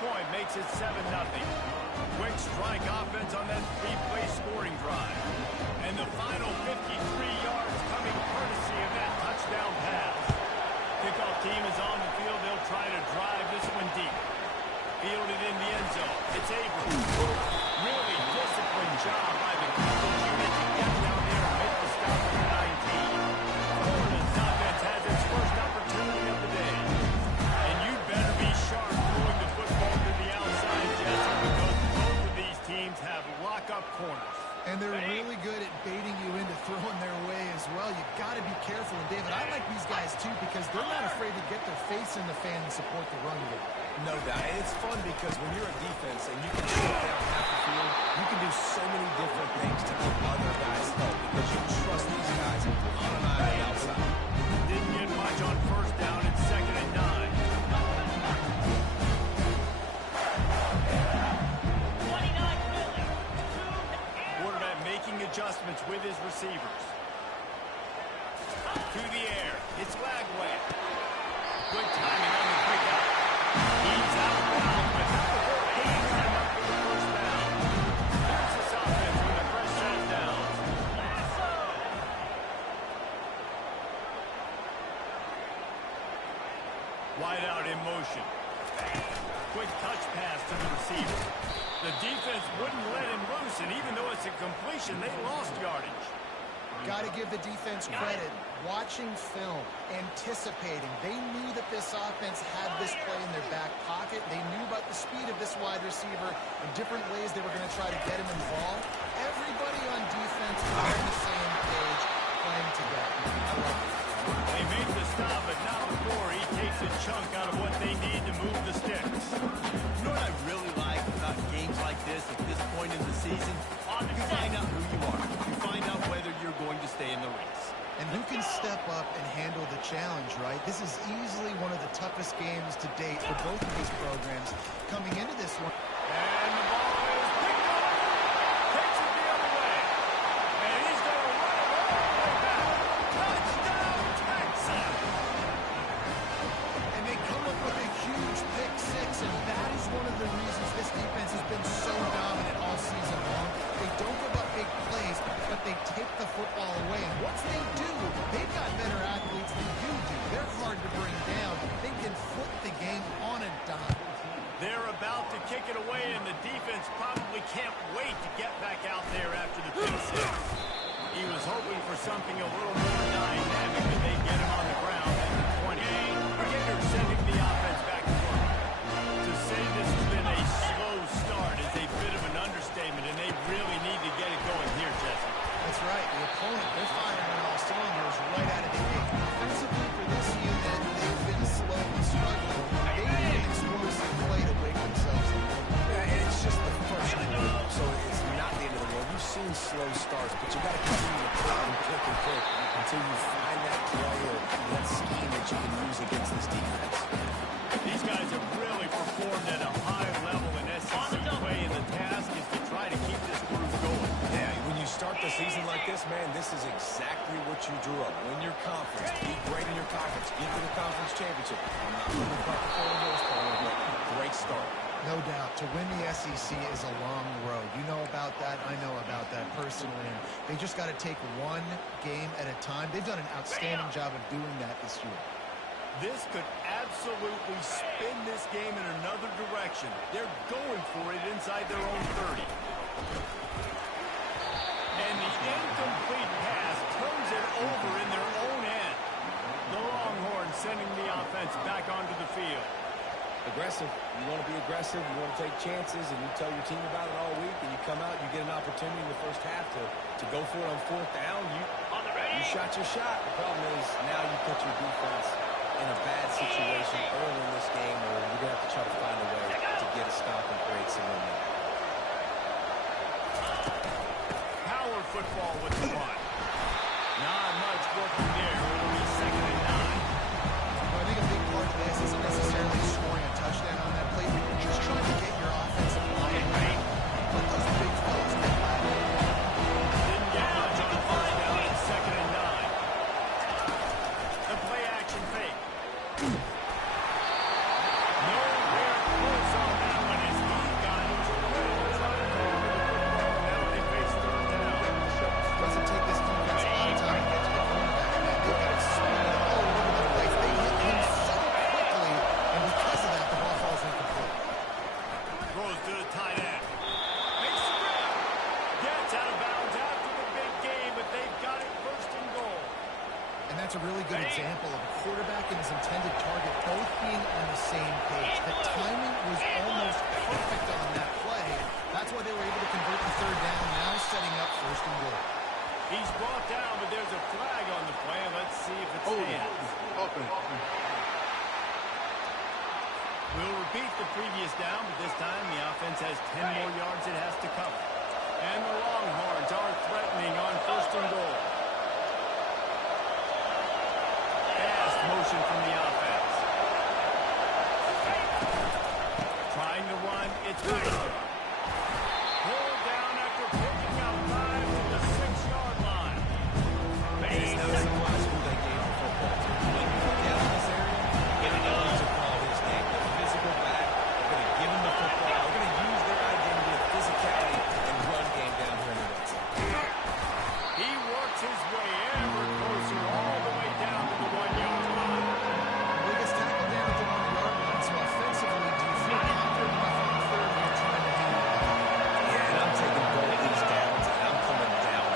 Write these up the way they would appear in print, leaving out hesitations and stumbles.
point makes it 7-0. Quick strike offense on that three-play scoring drive. And the final 53 yards coming courtesy of that touchdown pass. Kickoff team is on the field. They'll try to drive this one deep. Fielded in the end zone. It's Abrams. Really disciplined job by the coverage unit to get down there and make the stop at the 19. Florida's offense has its first opportunity of the day. And you better be sharp throwing the football to the outside, Jesse, because both of these teams have lock-up corners. And they're really good at baiting you into throwing their way as well. You've got to be careful. And, David, I like these guys, too, because they're not afraid to get their face in the fan and support the run game. No doubt. And it's fun because when you're a defense and you can shut down half the field, you can do so many different things to give other guys help because you trust these guys on and on the outside. Didn't get much on first down. It's 2nd and 9. Quarterback making adjustments with his receivers. To the air. It's Lagway. Good timing on the quick out. He's out of bounds, but not before Hayes him up for the first down. Here's this offense with a fresh set of downs. Wide out in motion. Quick touch pass to the receiver. The defense wouldn't let him loose, and even though it's a completion, they lost yardage. Got to give the defense credit. Watching film, anticipating. They knew that this offense had this play in their back pocket. They knew about the speed of this wide receiver and different ways they were going to try to get him involved. Everybody on defense was on the same page, playing together. I love it. They make the stop, but not before he takes a chunk out of what they need to move the sticks. You know what I really like about games like this at this point in the season? You find out who you are. You find out whether you're going to stay in the race. And who can step up and handle the challenge, right? This is easily one of the toughest games to date for both of these programs. Coming into this one. And the ball is picked up. Takes it the other way. And he's going to run it all the way back. Touchdown, Texas! And they come up with a huge pick six, and that is one of the reasons this defense has been so dominant all season long. They don't give up big plays, but they take the football away. And once they do, they've got better athletes than you do. They're hard to bring down. They can flip the game on a dime. They're about to kick it away, and the defense probably can't wait to get back out there after the pick six. He was hoping for something a little more dynamic, and they get him on the ground at the 20. Gators sending the offense back to work. To say this has been a slow start is a bit of an understatement, and they really need to get it going here, Jesse. That's right. The opponent, they're firing on all cylinders right out of the gate. Offensively for this unit, they've been slow and struggling. They need an explosive play to wake themselves up. Yeah, and it's just the first quarter, so it's not the end of the world. You've seen slow starts, but you got to continue to play and click until you find that play or that scheme that you can use against this defense. These guys have really performed at a high level in SEC play, and the task is to try to keep this groove going. Yeah, when you start the season like this, man, this is exactly what you drew up. Win your conference, be great in your conference, get to the conference championship. I'm not looking for the horsepower, but great start. No doubt. To win the SEC is a long road. You know about that. I know about that personally. And they just got to take one game at a time. They've done an outstanding job of doing that this year. This could absolutely spin this game in another direction. They're going for it inside their own 30. And the incomplete pass turns it over in their own end. The Longhorns sending the offense back onto the field. Aggressive. You want to be aggressive. You want to take chances, and you tell your team about it all week, and you come out, you get an opportunity in the first half to go for it on fourth down. You shot your shot. The problem is now you put your defense in a bad situation early in this game where you're going to have to try to find a way to get a stop and create some momentum. Power football with the punt. Not much working there. It'll be 2nd and 9. Well, I think a big part of this isn't necessarily scoring a touchdown on that play. You're just trying to get your offensive line right. Let those big fellas get back. Didn't get much on first down. It's 2nd and 9. The play action fake. intended target both being on the same page. The timing was almost perfect on that play. That's why they were able to convert the third down, now setting up first and goal. He's brought down, but there's a flag on the play. Let's see if it stands. We'll repeat the previous down, but this time the offense has 10 more yards it has to cover. And the Longhorns are threatening on first and goal. Fast motion from the offense. Trying to run, it's good. Pulled down after picking up 5 to the 6-yard line. It's not surprising who they gave the football to. When you put down in this area, they're going to call his name. The physical back, they're going to give him the football. They're going to use their identity of physicality and run game down here in the red zone. He works his way ever closer all the way down to the 1-yard line. Biggest tackle down at the 1-yard line, so offensively, do you feel confident enough on the third you're trying to handle the ball? Yeah, and I'm taking both these downs, and I'm coming down.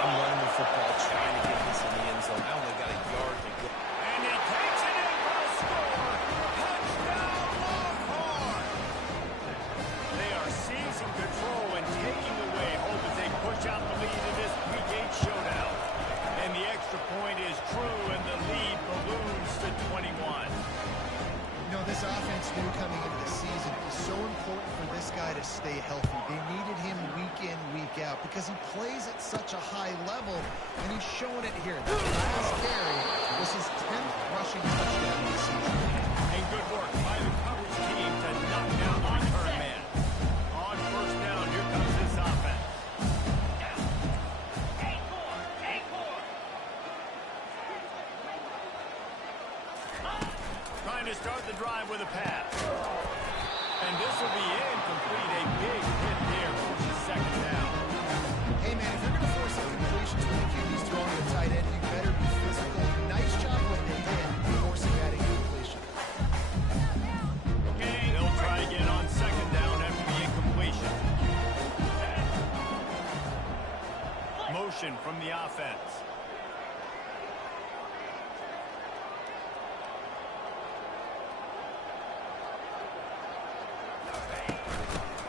I'm running the football, trying to get this in the end zone. I only got a yard to go. And he takes it in for a score. Touchdown, Longhorns! They are seizing control and taking away hope as they push out the lead in this pre-gate showdown. And the extra point is true, and the lead balloons to 21. You know, this offense knew coming into the season it was so important for this guy to stay healthy. They needed him week in, week out because he plays at such a high level, and he's showing it here. That last carry was his 10th rushing touchdown of the season. And good work by the coverage team to knock down the return man. On first down, here comes this offense. Trying to start the drive with a pass. And this will be incomplete. A big hit there forces second down. Hey, man, if you're going to force a completion to the QB's throwing the tight end, you better be physical. Nice job what they did, forcing that incompletion. Okay, they'll try again on second down after the incompletion. Motion from the offense.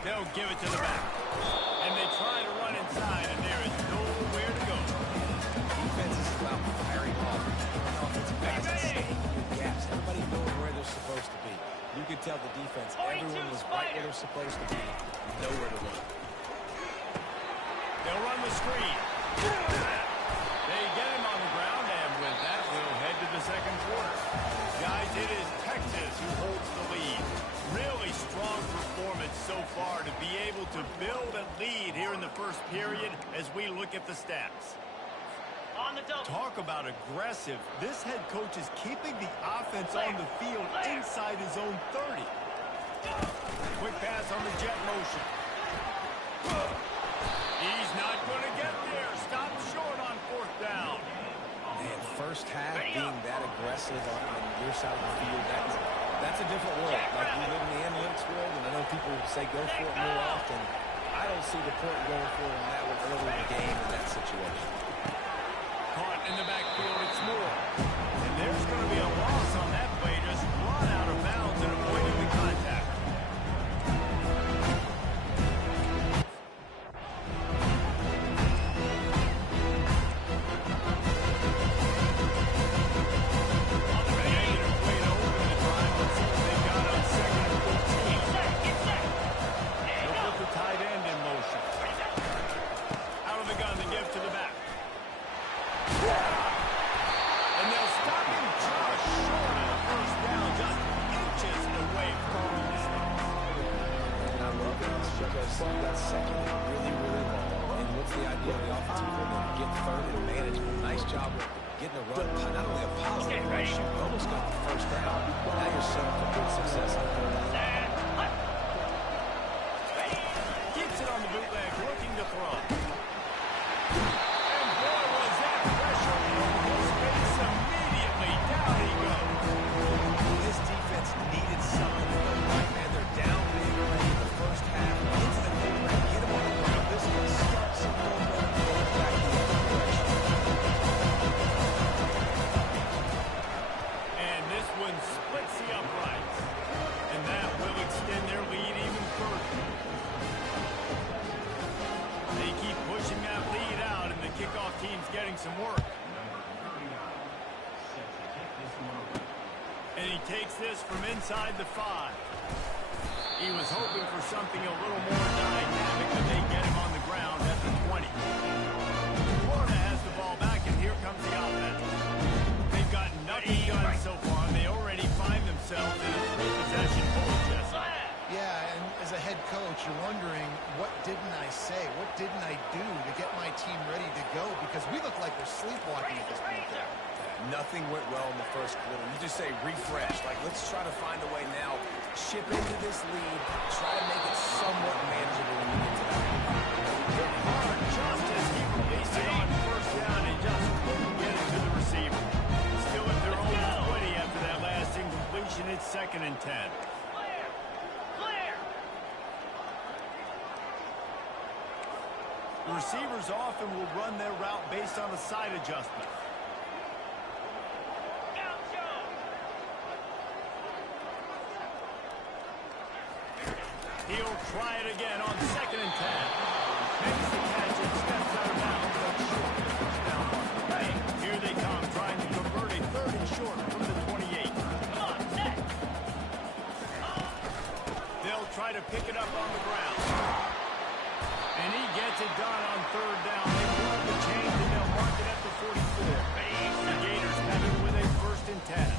They'll give it to the back. And they try to run inside, and there is nowhere to go. Defense is about firing off. Offensive guys and staying in gaps. Everybody knowing where they're supposed to be. You could tell the defense, everyone was right where they're supposed to be. Nowhere to run. They'll run the screen. They get him on the ground, and with that, we'll head to the second quarter. Guys, it is Texas who holds the lead. Really strong performance so far to be able to build a lead here in the first period as we look at the stats. Talk about aggressive. This head coach is keeping the offense on the field inside his own 30. Quick pass on the jet motion. He's not going to get there. Stop short on fourth down. Man, first half being that aggressive on your side of the field, that's a different world. Like, we live in the analytics world, and I know people say go for it more often. I don't see the point going for it in that one early in the game in that situation. Caught in the backfield, it's Moore. And there's going to be a loss on that play. Just run out of bounds and avoiding the contact. That second really, really long. And what's the idea of the offensive coordinator? Get third and manageable. Nice job of getting a run. Not only a positive run, you almost got the first down. Now you're set up for good success on third down. Keeps it on the bootleg, looking to throw. And boy, was that pressure in the space immediately. Down he goes. This defense needed something to go right, man. They're down big early in the first half. Into the middle, get them on the ground. This can start some momentum going back the other direction. And this one splits the uprights. And that will extend their lead even further. They keep pushing that lead out, and the kickoff team's getting some work. And he takes this from inside the 5. He was hoping for something a little more dynamic, but they get him on the ground at the 20. Florida has the ball back, and here comes the offense. They've got nothing done so far, and they already find themselves in a 3-possession hold, Jesse. Yeah, and as a head coach, you're wondering, what didn't I say? What didn't I do to get my team ready to go? Because we look like we're sleepwalking at this point there. Nothing went well in the first quarter. You just say refresh. Like, let's try to find a way now. Ship into this lead. Try to make it somewhat manageable when you get to that. Just as he released it on first down and just couldn't get it to the receiver. Still at their own 20 after that last incompletion. It's 2nd and 10. The receivers often will run their route based on a side adjustment. He'll try it again on 2nd and 10. Makes the catch and steps out of bounds, but short. Down mark. Here they come, trying to convert a 3rd and short from the 28. Come on, set. They'll try to pick it up on the ground. And he gets it done on 3rd down. They move the chains and they'll mark it at the 44. The Gators have it with a 1st and 10.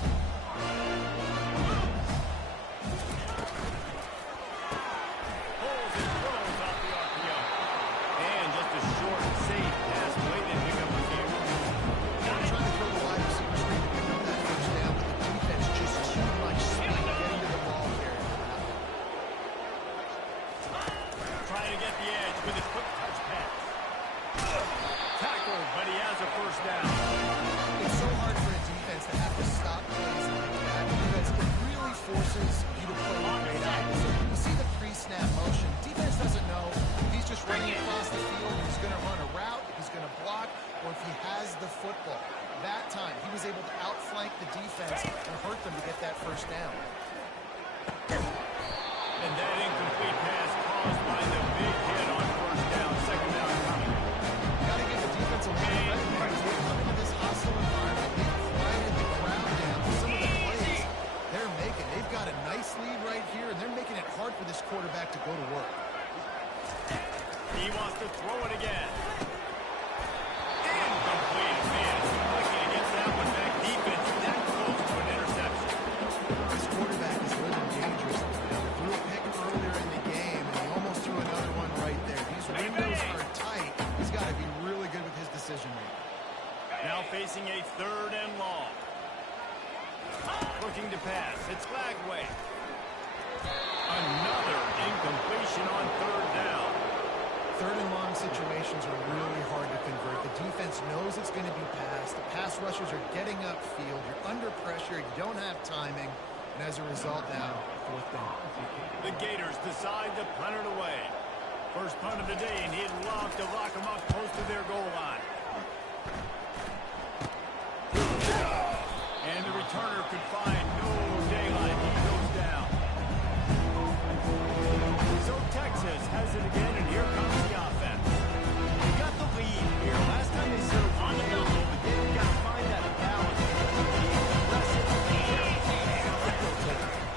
Facing a 3rd and long. Looking to pass. It's Lagway. Another incompletion on 3rd down. 3rd and long situations are really hard to convert. The defense knows it's going to be passed. The pass rushers are getting upfield. You're under pressure. You don't have timing. And as a result now, 4th down. The Gators decide to punt it away. First punt of the day, and he'd love to lock them up close to their goal line. And the returner could find no daylight. He goes down. So Texas has it again, and here comes the offense. They got the lead here. Last time they served on the double, but they've got to find that balance.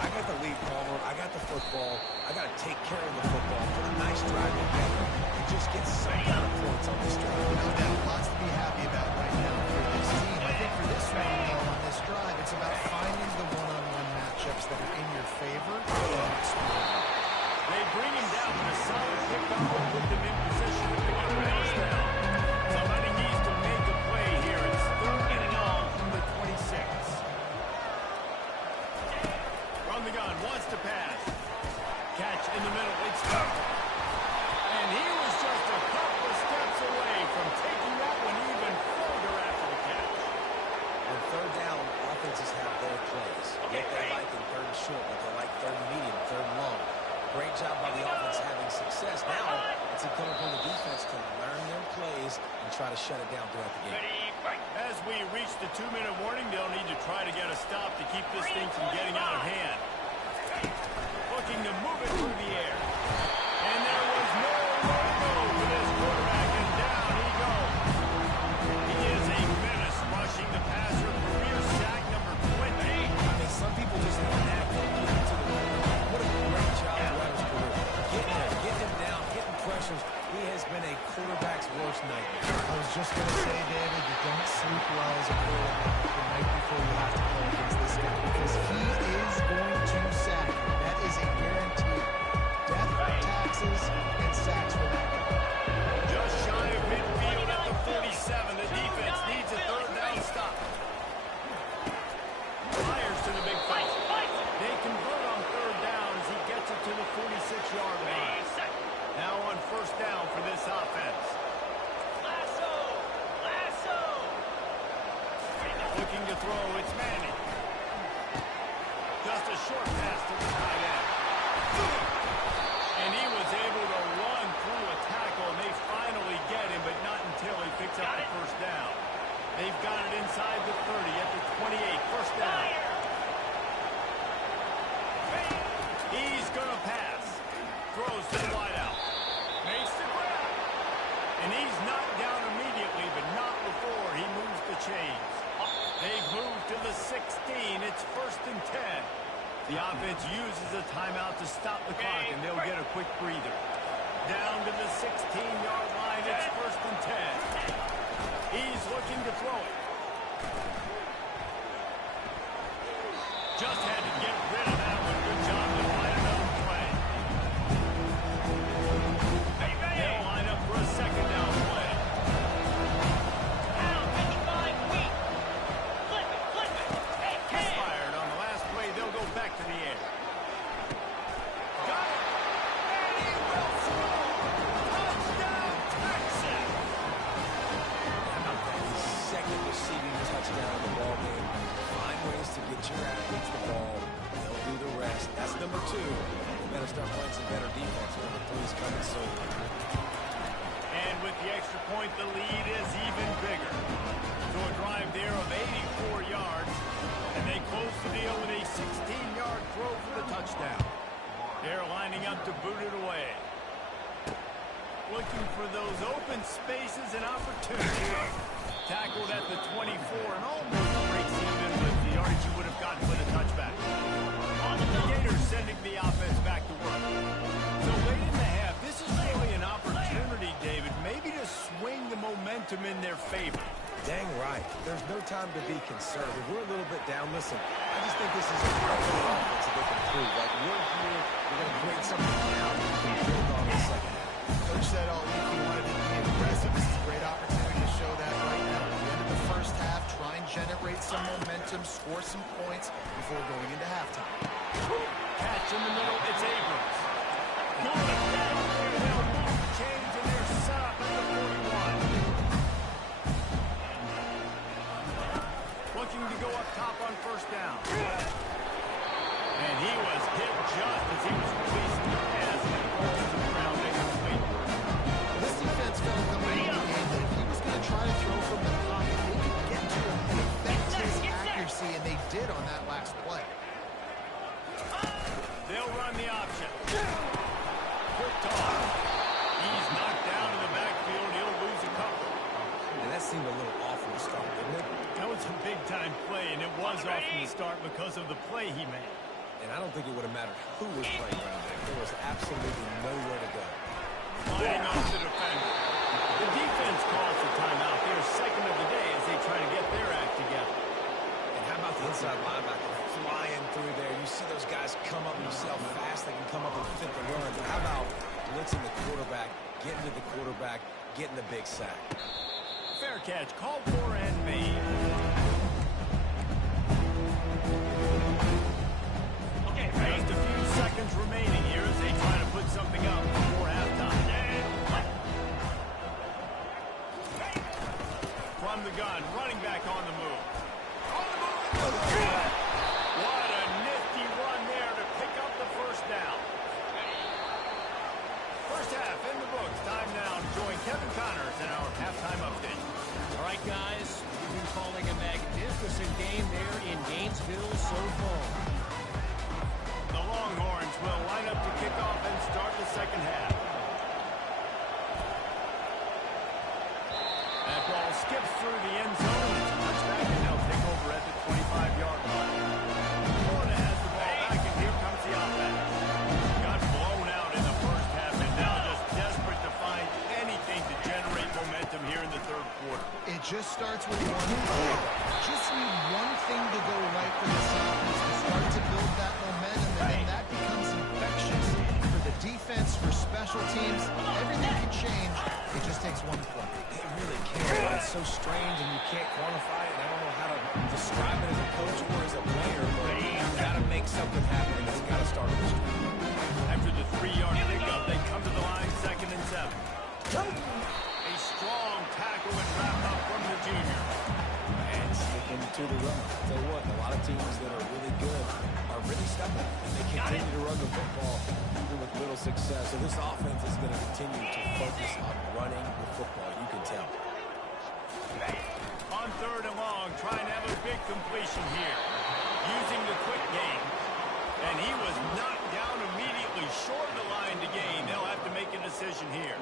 I got the lead, Palmer. I got the football. I got to take care of the football. Put a nice drive together and just get some kind of points on this drive. No doubt, lots to be happy about right now for this team. I think for this one, though, on this drive, it's about finding the one-on-one matchups that are in your favor. They bring him down with a solid pickup and put them in position to pick up the first down. Somebody needs to make a play here. It's 3rd and long from the 26. From the gun, wants to pass. Catch in the middle. It's stuck. And he was just a couple of steps away from taking that one even further after the catch. On 3rd down, offenses have their plays. What they like in 3rd and short, what they like 3rd and medium, 3rd and long. Great job by the offense having success. Now it's incumbent on the defense to learn their plays and try to shut it down throughout the game. As we reach the 2-minute warning, they'll need to try to get a stop to keep this thing from getting out of hand. Looking to move it through the air. And there was no way to go for this quarterback, and down he goes. He is a menace rushing the passer. Career sack number 20. I mean, some people just want that to get to the rim. What a great job throughout his career. Getting him down, hitting pressures. He has been a quarterback's worst nightmare. I was just going to say, David, you don't sleep well as a quarterback the night before you have to play against this guy because he is going to sack you. That is a guarantee. Death, taxes, and sacks for that guy. Just shy of midfield at the 47. The defense needs a third down stop. Fires to the big fight. They convert on third down as he gets it to the 46-yard line. Now on first down for this offense. Looking to throw, it's Manning. Just a short pass to the tight end. And he was able to run through a tackle, and they finally get him, but not until he picks up the first down. They've got it inside the 30 at the 28, first down. He's going to pass. Throws to the wideout. Makes the grab. And he's knocked down immediately, but not before he moves the chains. They've moved to the 16. It's first and 10. The offense uses a timeout to stop the clock, and they'll get a quick breather. Down to the 16-yard line. It's first and 10. He's looking to throw it. Just had to get rid of that one. Good job to find another play. They'll line up for a second down play. Fired on the last play. They'll go back to the air. Got it. And he will throw. Touchdown, Texas. Second receiving touchdown of the ball game. Find ways to get your athletes the ball. They'll do the rest. That's number 2. They better start playing some better defense. Number 3 is coming soon. And with the extra point, the lead is even bigger. So a drive there of 84 yards, and they close the deal with a 16-yard throw for the touchdown. They're lining up to boot it away. Looking for those open spaces and opportunities. Tackled at the 24 and almost breaks even with the yardage you would have gotten with a touchback. The Gators sending the offense back to work. So late in the half, this is really an opportunity, David, maybe to swing the momentum in their favor. Dang right. There's no time to be conservative. We're a little bit down. Listen, I just think this is a great offense that they can prove. Like, we're here, we're going to create something now that we can build on in the second half. Coach said all week he wanted to be aggressive. This is a great opportunity to show that right now. At the end of the first half, try and generate some momentum, score some points before going into halftime. Catch in the middle, it's Abrams. Going down there, they'll move the chains, and they're set up at the 41. Looking to go up top on first down. And he was hit just as he was releasing the pass and falls to the ground incomplete. This defense felt coming into the game that if he was going to try to throw from the pocket, they could get to him and affect his accuracy, and they did on that last play. They'll run the option. Quick toss. He's knocked down in the backfield. He'll lose a couple. And that seemed a little off from the start, didn't it? That was a big-time play, and it was off from the start because of the play he made. And I don't think it would have mattered who was playing right there. There was absolutely nowhere to go. Lining off the defender. The defense calls for timeout. They're second of the day as they try to get their act together. And how about the inside linebacker flying through there? You see those guys come up, and you see how fast they can come up and fit the run. But how about blitzing the quarterback, getting to the quarterback, getting the big sack? Fair catch, called for and made. Just a few seconds remaining here as they try to put something up before halftime. From the gun, running back on the move. What a nifty run there to pick up the first down. starts where you want to play. Just need one thing to go right for this offense to start to build that momentum, and then that becomes infectious for the defense, for special teams. Everything can change. It just takes one play. It really can. It's so strange, and you can't quantify it. I don't know how to describe it as a coach or as a player, but you've got to make something happen, and it's got to start with this. After the 3-yard pickup, they come to the line, 2nd and 7. A strong tackle and wrap up from the junior. And sticking to the run. I'll tell you what, a lot of teams that are really good are really stubborn, and they continue to run the football even with little success. So this offense is going to continue to focus on running the football. You can tell. On 3rd and long, trying to have a big completion here. Using the quick game. And he was knocked down immediately short of the line to gain. They'll have to make a decision here.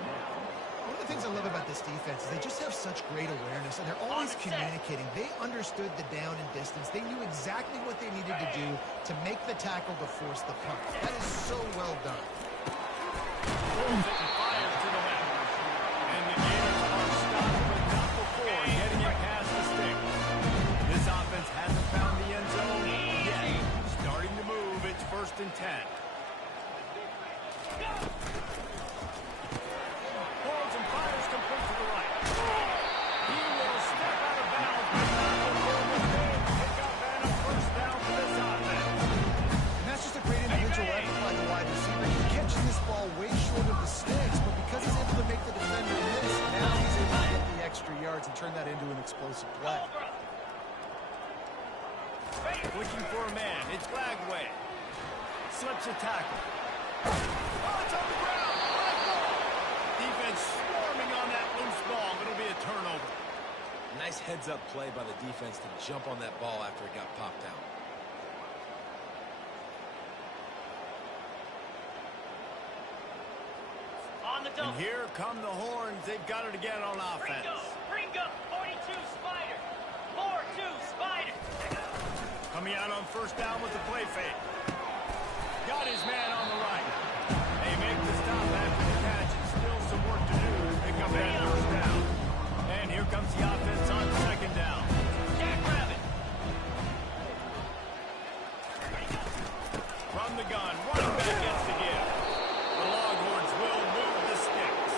One of the things I love about this defense is they just have such great awareness, and they're always communicating. They understood the down and distance. They knew exactly what they needed to do to make the tackle to force the punt. That is so well done. Pulls it and fires to the left. And the Gators are stopped, but not before getting it past the stick. This offense hasn't found the end zone yet. Starting to move. It's 1st and 10. Pulls and fires complete to the right. He will step out of bounds, but not before the big pickup and a 1st down for this offense. And that's just a great individual effort by the wide receiver. He catches this ball way short of the sticks, but because he's able to make the defender miss, now he's able to get the extra yards and turn that into an explosive play. Looking for a man. It's Glagway. Slips a tackle. Oh, it's on the ground. Defense swarming on that loose ball. It'll be a turnover. Nice heads-up play by the defense to jump on that ball after it got popped out. And here come the horns. They've got it again on offense. Ringo, 42 Spider. 4-2 Spider. Coming out on 1st down with the play fake. Got his man on the right. They make the stop after the catch. And still some work to do to pick up that 1st down. And here comes the offense on 2nd down. Jack Rabbit. From the gun, running back gets the give. The Longhorns will move the sticks.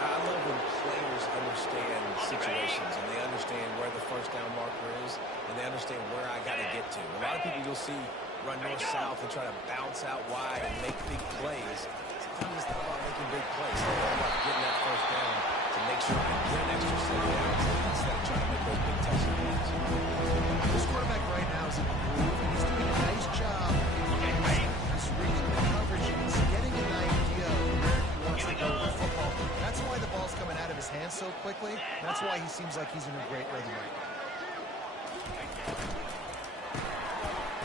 I love when players understand situations and they understand where the 1st down marker is and they understand where I got to get to. A lot of people you'll see run north-south and try to bounce out wide and make big plays. Sometimes it's not about making big plays. It's all about getting that 1st down to make sure I get an extra set of downs instead of trying to make those big touchdowns. This quarterback right now is in a groove, and he's doing a nice job. He's reading the coverage, and he's getting an idea of where he wants to go with the football. That's why the ball's coming out of his hands so quickly. That's why he seems like he's in a great rhythm right now.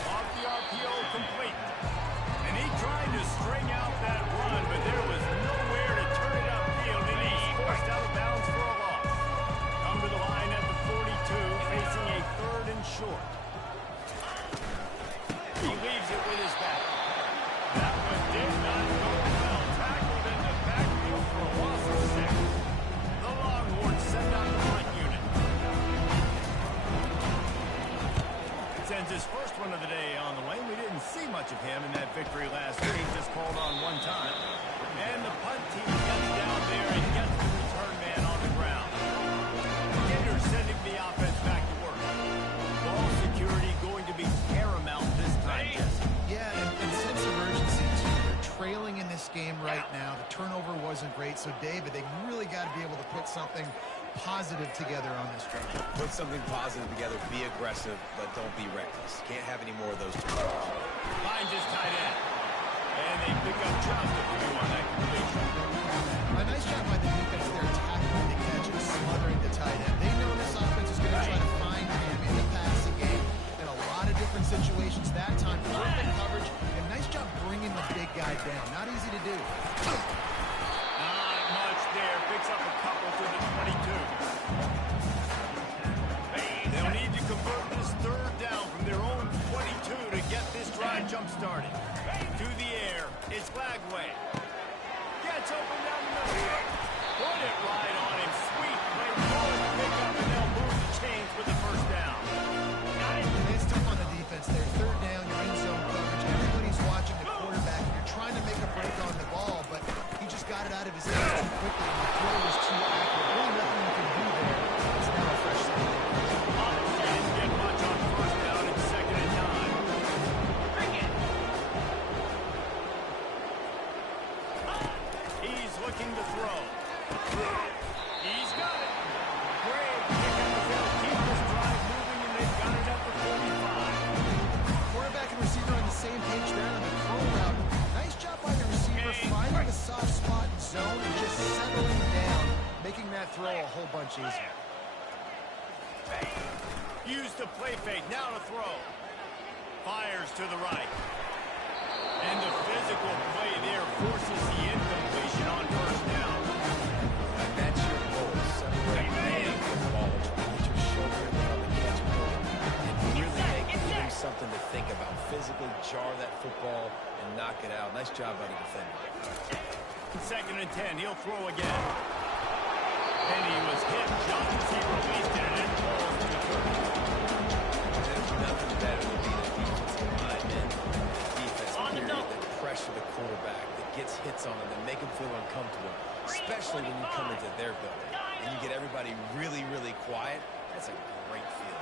Off the RPO complete. And he tried to string out that run, but there was nowhere to turn it upfield, and he's forced out of bounds for a loss. Come to the line at the 42, facing a 3rd and short. He leaves it with his back. That one did not go well. Tackled in the backfield for a loss of 6. The Longhorns send out the punt unit. Sends his 1st one of the day on the lane. We didn't see much of him in that victory last week. Just called on one time. And the punt team gets down there and gets the return man on the ground. Gators sending the offense back to work. Ball security going to be paramount this time, Jesse. Yeah, and sense of urgency, too. They're trailing in this game right now. The turnover wasn't great, so, David, they really got to be able to put something positive together on this drive. Put something positive together, be aggressive, but don't be reckless. Can't have any more of those turnovers. Finds his tight end. And they pick up Johnson on that completion. A nice job by the defense there, tackling the catch and smothering the tight end. They know this offense is going to try to find him in the passing game in a lot of different situations. That time, perfect coverage, and nice job bringing the big guy down. Not easy to do. Not much there. Picks up a couple to the 22. They'll need to convert this 3rd down from their own 22 to get this drive jump-started. To the air, it's Glagway. Gets open down the middle. Put it right on him. Sweet play. Pick up, and they'll move the looking to throw. He's got it. Great pick up the field. Keep this drive moving, and they've got it up to 45. Quarterback and receiver on the same page there on the throw route. Nice job by the receiver finding the soft spot and zone and just settling down, making that throw a whole bunch easier. Use the play fake. Now to throw. Fires to the right. And the physical play there forces the incompletion on first down. And that's your goal. Separate the ball. Get your shoulder in on the catch point. And really give him something to think about. Physically jar that football and knock it out. Nice job by the defender. 2nd and 10. He'll throw again. And he was hit. Just he released it and it falls to the 30. There's nothing better than being a defensive lineman. Defense period that pressure the quarterback, that gets hits on him, that make him feel uncomfortable, especially when you come into their building and you get everybody really, really quiet. That's a great feeling.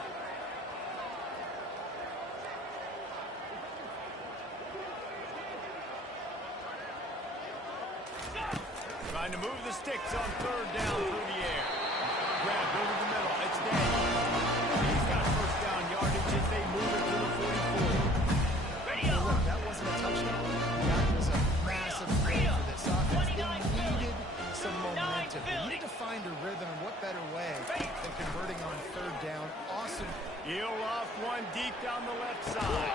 Trying to move the sticks on 3rd down through the air. Grabbed over the middle. It's Daniel. He's got first down yardage as they move it to the 44. Ready Look, up. that wasn't a touchdown. That was a massive play for this offense. They needed some momentum. They needed to find a rhythm, and what better way than converting on 3rd down. Awesome. He'll off one deep down the left side.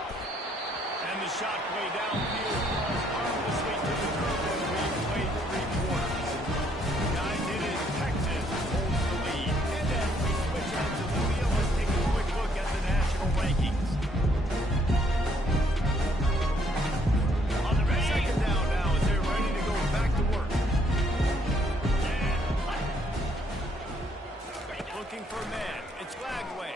And the shot play downfield falls harmlessly to the turf as we play 3 quarters. Guys, it is Texas holds the lead. And as we switch out to the wheel, let's take a quick look at the national rankings. On the ready. 2nd down now as they're ready to go back to work. Looking for a man. It's Lagway.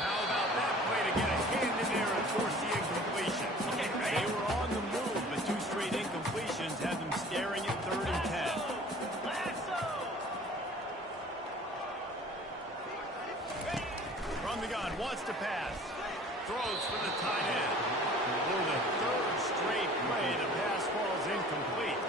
How about that play to get a hand in there and force the incompletion? They were on the move, but 2 straight incompletions had them staring at 3rd and 10. Lasso. From the gun, wants to pass. Throws for the tight end. For the 3rd straight play, the pass falls incomplete.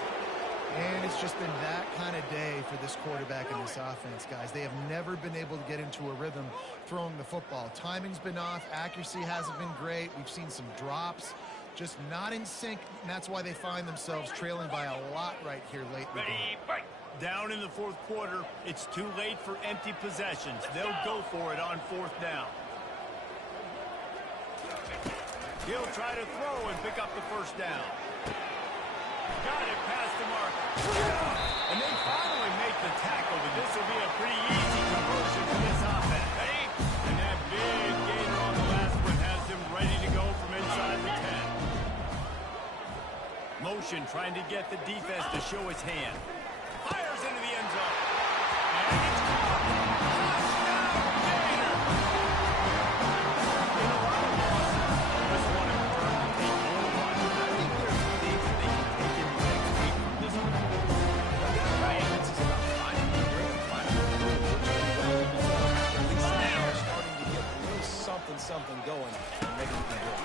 And it's just been that kind of day for this quarterback and this offense, guys. They have never been able to get into a rhythm throwing the football. Timing's been off. Accuracy hasn't been great. We've seen some drops. Just not in sync, and that's why they find themselves trailing by a lot right here late in the game. Ready, break. Down in the 4th quarter, it's too late for empty possessions. They'll go for it on 4th down. He'll try to throw and pick up the first down. Got it past the mark. And they finally make the tackle, but this will be a pretty easy conversion for this offense. Ready? And that big gainer on the last one has them ready to go from inside the 10. Motion trying to get the defense to show his hand. Fires into the end zone. And it's caught. Touchdown, Gainer. In a lot of losses, this one in return to take more one. I think there's things that they can take into next week from this one. Right. This is about finding the rhythm, finding the rhythm, which is well. At least now they're starting to get a little something going and making it good.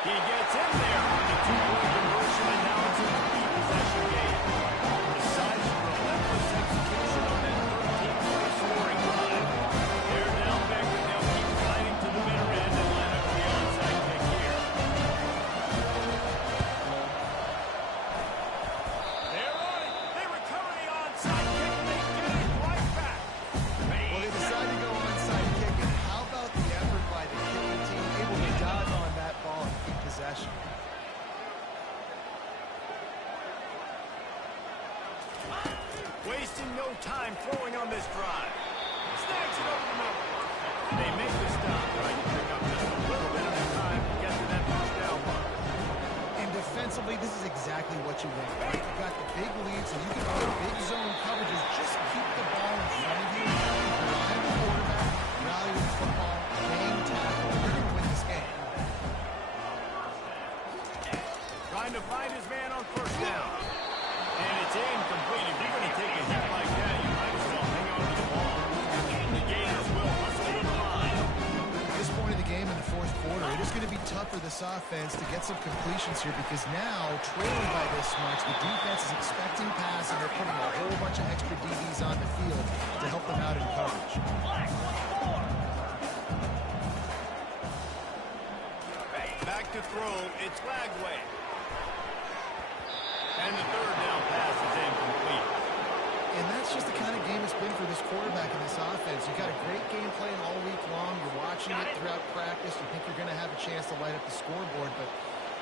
He gets in there on the 2-point conversion, and now it's a 3-possession game. Besides the relentless execution on that 13-play scoring drive, they're down back, and they'll keep fighting to the bitter end and line up for the onside kick here. They're on it. They recover the onside kick, and they get it right back. Well, they decide to go onside kick, and how about the effort by the kicking team able to dive on that ball and keep possession? Wasting no time throwing on this drive. Snags it over the middle. They make the stop, trying to pick up just a little bit of time to get to that first down mark. And defensively, this is exactly what you want, right? You've got the big lead, so you can play big zone coverages. Just keep the ball in front of you. Rely on the quarterback, rally with the football, bang, tackle. You're going to win this game. Trying to find his man on first down. And it's incomplete. If you're going to take a hit like that, you might as well hang on to the ball. fourth quarter. It is going to be tough for this offense to get some completions here because now, trailing by this much, the defense is expecting pass, and they're putting a whole bunch of extra DBs on the field to help them out in coverage. Back to throw. It's Lagway. And the third down pass is incomplete. And that's just the kind of game it's been for this quarterback in this offense. You've got a great game plan all week long. You're watching it throughout practice. You think you're going to have a chance to light up the scoreboard, but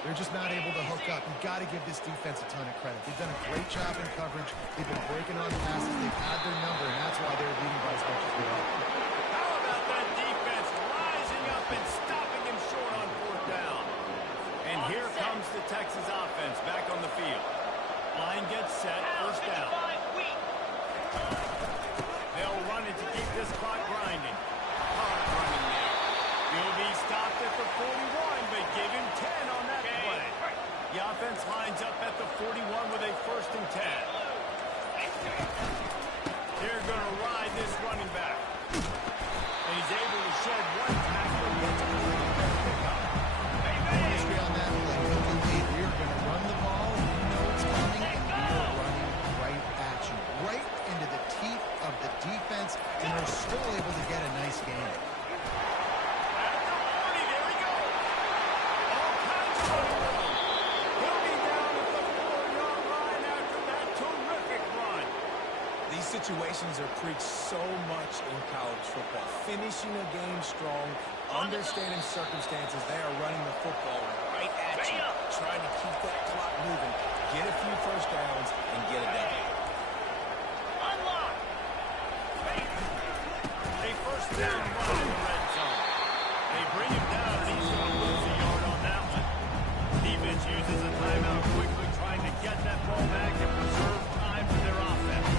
they're just not able to hook up. You've got to give this defense a ton of credit. They've done a great job in coverage. They've been breaking on passes. They've had their number, and that's why they're leading by as much as they are. How about that defense rising up and stopping him short on fourth down? And here comes the Texas offense back on the field. Line gets set, first down. They'll run it to keep this clock grinding. Hard running there. He'll be stopped at the 41, but give him 10 on that play. The offense lines up at the 41 with a 1st and 10. They're going to ride this running back. And he's able to shed one tackle and get to the pickup. History on that play. We are going to run the ball. You know it's coming, and we are running right at you. Right into the teeth of the defense, and they're still able to get a nice game. Situations are preached so much in college football. Finishing a game strong, understanding circumstances. They are running the football right at you, trying to keep that clock moving, get a few first downs, and get it done. Unlock. A first down run in the red zone. They bring him down, and he's going to lose a yard on that one. Defense uses a timeout quickly, trying to get that ball back and preserve time for their offense.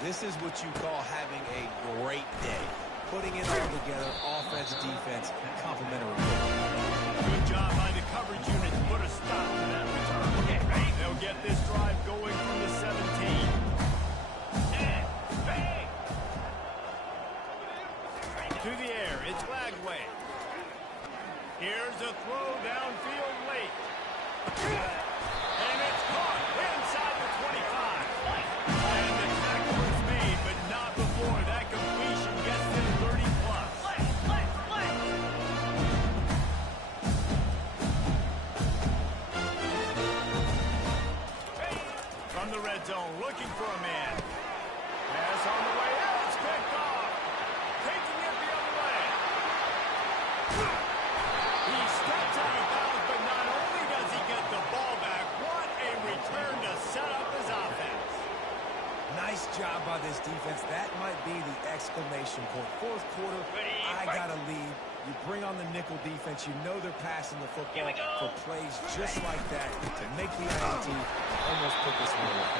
This is what you call having a great day. Putting it all together, offense, defense, complementary. Good job by the coverage unit to put a stop to that return. They'll get this drive going from the 17. To the air, it's Lagway. Here's a throw downfield late. And it's caught inside the 25. And the tackle is made, but not before that completion gets them 30-plus. From the red zone, looking for a man. Pass on the way out, it's picked off. Taking it the other way. He steps out of bounds, but not only does he get the ball back, what a return to set up his offense. Nice job by this defense. That might be the exclamation point. Fourth quarter, I got a lead. You bring on the nickel defense. You know they're passing the football for plays just like that to make the INT almost put this one away.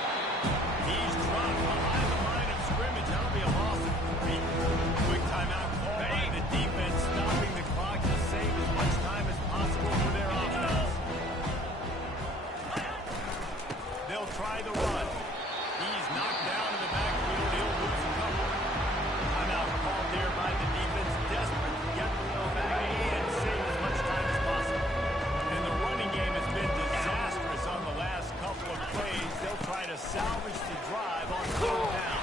He's dropped behind the line of scrimmage. That'll be a loss of 3. Quick timeout call by the defense, stopping the clock to save as much time as possible for their offense. They'll try the run. He's knocked down in the backfield. He'll lose a couple. Timeout called there by the defense, desperate to get the ball back and save as much time as possible. And the running game has been disastrous on the last couple of plays. They'll try to salvage the drive on third down.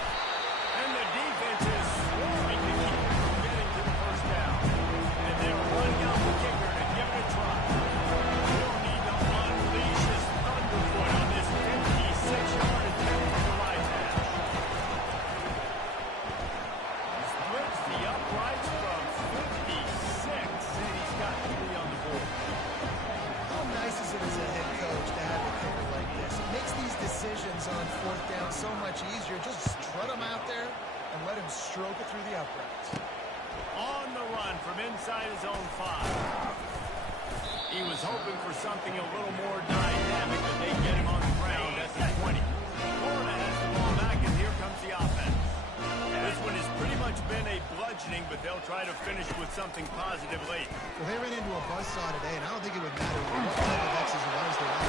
And the defense is swarming to keep them from getting to the first down. And they're running out the kicker to give it a try. They'll need to unleash his thunderfoot on this 56-yard attempt from the right hash. He splits the uprights from 56, and he's got 3 on the board. How nice is it as a head coach to have a kicker like this? It makes these decisions fourth down so much easier. Just strut him out there and let him stroke it through the uprights. On the run from inside his own 5. He was hoping for something a little more dynamic, but they get him on the ground at the 20. Florida has the ball back, and here comes the offense. This one has pretty much been a bludgeoning, but they'll try to finish with something positive late. Well, they ran into a buzzsaw today, and I don't think it would matter what type of X's and O's they're on.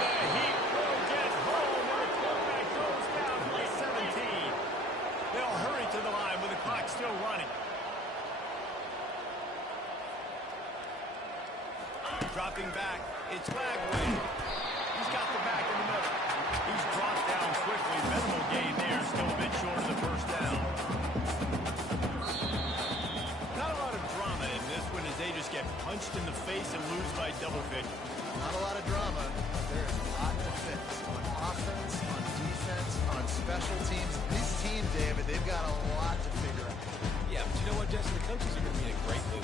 And he will get home, and the quarterback goes down by 17. They'll hurry to the line with the clock still running. Dropping back, it's Bagway. He's got the back in the middle. He's dropped down quickly. Minimal gain there, still a bit short of the first down. Not a lot of drama in this one as they just get punched in the face and lose by double figures. Not a lot of drama. There is a lot to fix on offense, on defense, on special teams. This team, David, they've got a lot to figure out. Yeah, but you know what, Jesse? The coaches are going to be in a great mood.